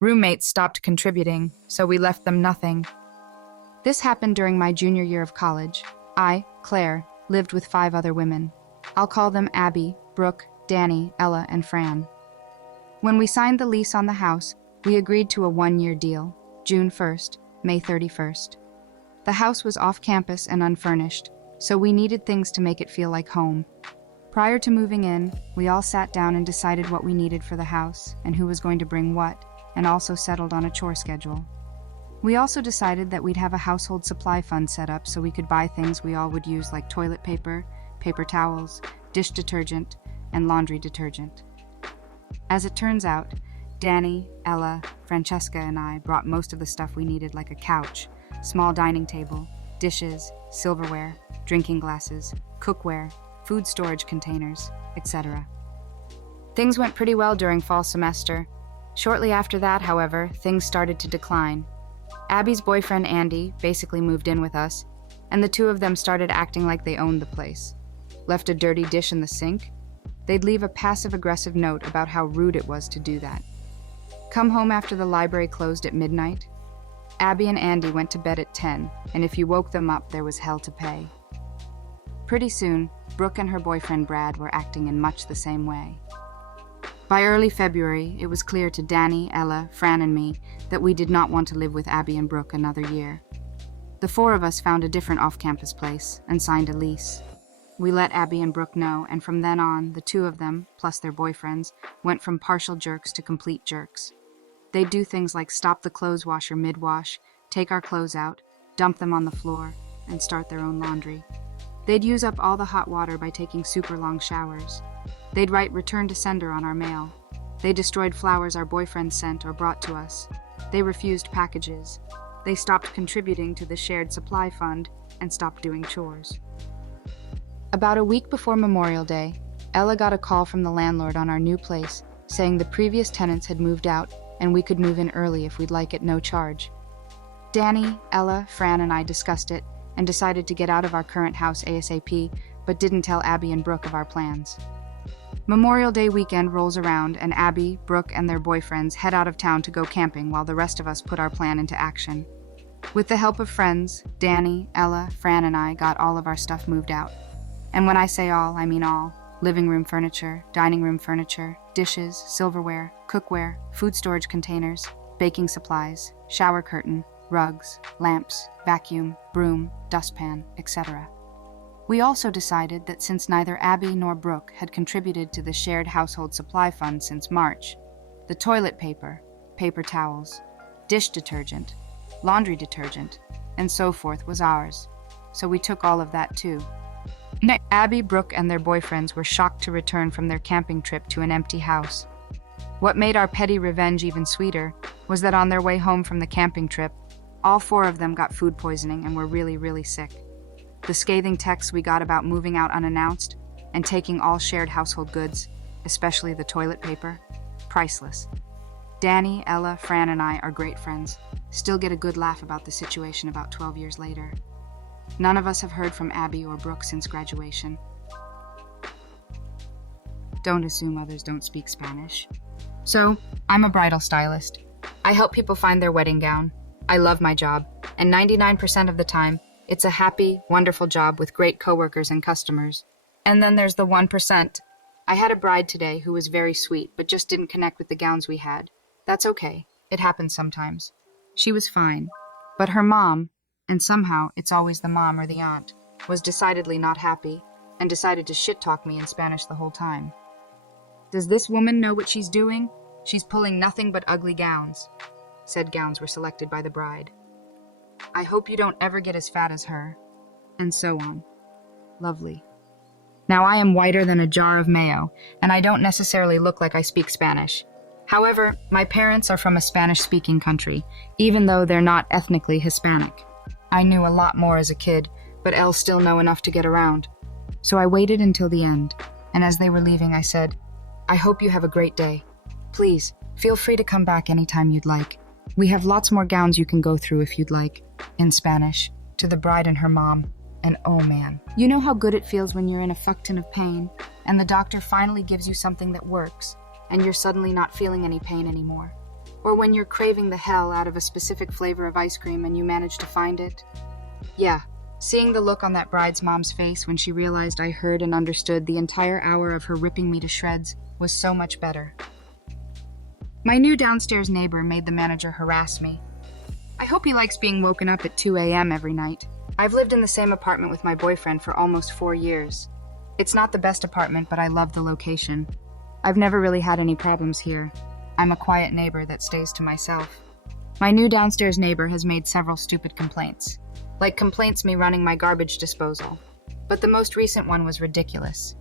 Roommates stopped contributing, so we left them nothing. This happened during my junior year of college. I, Claire, lived with 5 other women. I'll call them Abby, Brooke, Danny, Ella, and Fran. When we signed the lease on the house, we agreed to a 1-year deal, June 1st, May 31st. The house was off campus and unfurnished, so we needed things to make it feel like home. Prior to moving in, we all sat down and decided what we needed for the house and who was going to bring what, and also settled on a chore schedule. We also decided that we'd have a household supply fund set up so we could buy things we all would use like toilet paper, paper towels, dish detergent, and laundry detergent. As it turns out, Danny, Ella, Francesca, and I brought most of the stuff we needed like a couch, small dining table, dishes, silverware, drinking glasses, cookware, food storage containers, etc. Things went pretty well during fall semester. Shortly after that, however, things started to decline. Abby's boyfriend Andy basically moved in with us, and the two of them started acting like they owned the place. Left a dirty dish in the sink? They'd leave a passive-aggressive note about how rude it was to do that. Come home after the library closed at midnight? Abby and Andy went to bed at 10, and if you woke them up, there was hell to pay. Pretty soon, Brooke and her boyfriend Brad were acting in much the same way. By early February, it was clear to Danny, Ella, Fran, and me that we did not want to live with Abby and Brooke another year. The 4 of us found a different off-campus place and signed a lease. We let Abby and Brooke know, and from then on, the 2 of them, plus their boyfriends, went from partial jerks to complete jerks. They'd do things like stop the clothes washer mid-wash, take our clothes out, dump them on the floor, and start their own laundry. They'd use up all the hot water by taking super long showers. They'd write return to sender on our mail. They destroyed flowers our boyfriends sent or brought to us. They refused packages. They stopped contributing to the shared supply fund and stopped doing chores. About a week before Memorial Day, Ella got a call from the landlord on our new place saying the previous tenants had moved out and we could move in early if we'd like at no charge. Danny, Ella, Fran, and I discussed it and decided to get out of our current house ASAP, but didn't tell Abby and Brooke of our plans. Memorial Day weekend rolls around and Abby, Brooke, and their boyfriends head out of town to go camping while the rest of us put our plan into action. With the help of friends, Danny, Ella, Fran, and I got all of our stuff moved out. And when I say all, I mean all. Living room furniture, dining room furniture, dishes, silverware, cookware, food storage containers, baking supplies, shower curtain, rugs, lamps, vacuum, broom, dustpan, etc. We also decided that since neither Abby nor Brooke had contributed to the shared household supply fund since March, the toilet paper, paper towels, dish detergent, laundry detergent, and so forth was ours. So we took all of that too. Abby, Brooke, and their boyfriends were shocked to return from their camping trip to an empty house. What made our petty revenge even sweeter was that on their way home from the camping trip, all 4 of them got food poisoning and were really, really sick. The scathing texts we got about moving out unannounced and taking all shared household goods, especially the toilet paper, priceless. Danny, Ella, Fran, and I are great friends, still get a good laugh about the situation about 12 years later. None of us have heard from Abby or Brooke since graduation. Don't assume others don't speak Spanish. So, I'm a bridal stylist. I help people find their wedding gown. I love my job, and 99% of the time, it's a happy, wonderful job with great coworkers and customers. And then there's the 1%. I had a bride today who was very sweet, but just didn't connect with the gowns we had. That's okay. It happens sometimes. She was fine. But her mom, and somehow it's always the mom or the aunt, was decidedly not happy and decided to shit-talk me in Spanish the whole time. Does this woman know what she's doing? She's pulling nothing but ugly gowns. Said gowns were selected by the bride. I hope you don't ever get as fat as her. And so on. Lovely. Now I am whiter than a jar of mayo, and I don't necessarily look like I speak Spanish. However, my parents are from a Spanish-speaking country, even though they're not ethnically Hispanic. I knew a lot more as a kid, but I'll still know enough to get around. So I waited until the end, and as they were leaving I said, I hope you have a great day. Please, feel free to come back anytime you'd like. We have lots more gowns you can go through if you'd like. In Spanish, to the bride and her mom. And oh man. You know how good it feels when you're in a fuck ton of pain, and the doctor finally gives you something that works, and you're suddenly not feeling any pain anymore. Or when you're craving the hell out of a specific flavor of ice cream and you manage to find it? Yeah, seeing the look on that bride's mom's face when she realized I heard and understood the entire hour of her ripping me to shreds was so much better. My new downstairs neighbor made the manager harass me. I hope he likes being woken up at 2 a.m. every night. I've lived in the same apartment with my boyfriend for almost 4 years. It's not the best apartment, but I love the location. I've never really had any problems here. I'm a quiet neighbor that stays to myself. My new downstairs neighbor has made several stupid complaints. Like complaints me running my garbage disposal. But the most recent one was ridiculous.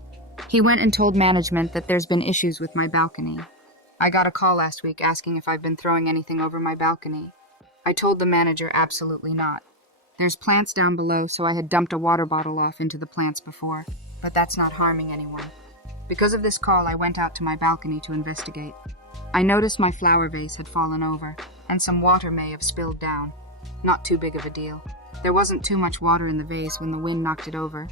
He went and told management that there's been issues with my balcony. I got a call last week asking if I've been throwing anything over my balcony. I told the manager absolutely not. There's plants down below, so I had dumped a water bottle off into the plants before, but that's not harming anyone. Because of this call, I went out to my balcony to investigate. I noticed my flower vase had fallen over, and some water may have spilled down. Not too big of a deal. There wasn't too much water in the vase when the wind knocked it over.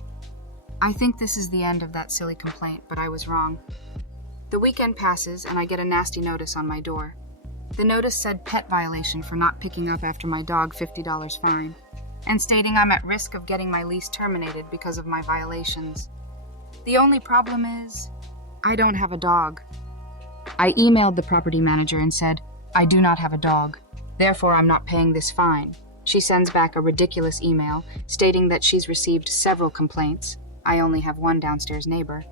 I think this is the end of that silly complaint, but I was wrong. The weekend passes, and I get a nasty notice on my door. The notice said pet violation for not picking up after my dog, $50 fine, and stating I'm at risk of getting my lease terminated because of my violations. The only problem is, I don't have a dog. I emailed the property manager and said, I do not have a dog, therefore I'm not paying this fine. She sends back a ridiculous email stating that she's received several complaints, I only have one downstairs neighbor,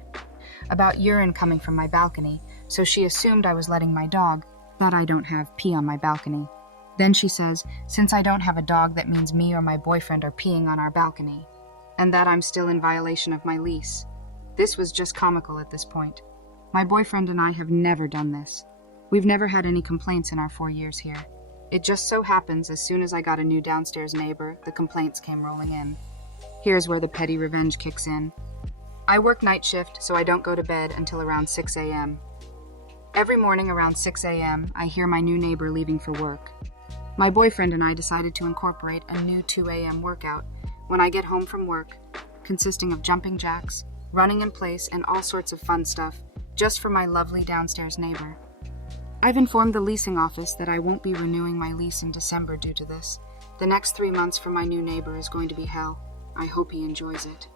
about urine coming from my balcony, so she assumed I was letting my dog, that I don't have pee on my balcony. Then she says, since I don't have a dog, that means me or my boyfriend are peeing on our balcony, and that I'm still in violation of my lease. This was just comical at this point. My boyfriend and I have never done this. We've never had any complaints in our 4 years here. It just so happens as soon as I got a new downstairs neighbor, the complaints came rolling in. Here's where the petty revenge kicks in. I work night shift, so I don't go to bed until around 6 a.m. Every morning around 6 a.m., I hear my new neighbor leaving for work. My boyfriend and I decided to incorporate a new 2 a.m. workout when I get home from work, consisting of jumping jacks, running in place, and all sorts of fun stuff, just for my lovely downstairs neighbor. I've informed the leasing office that I won't be renewing my lease in December due to this. The next 3 months for my new neighbor is going to be hell. I hope he enjoys it.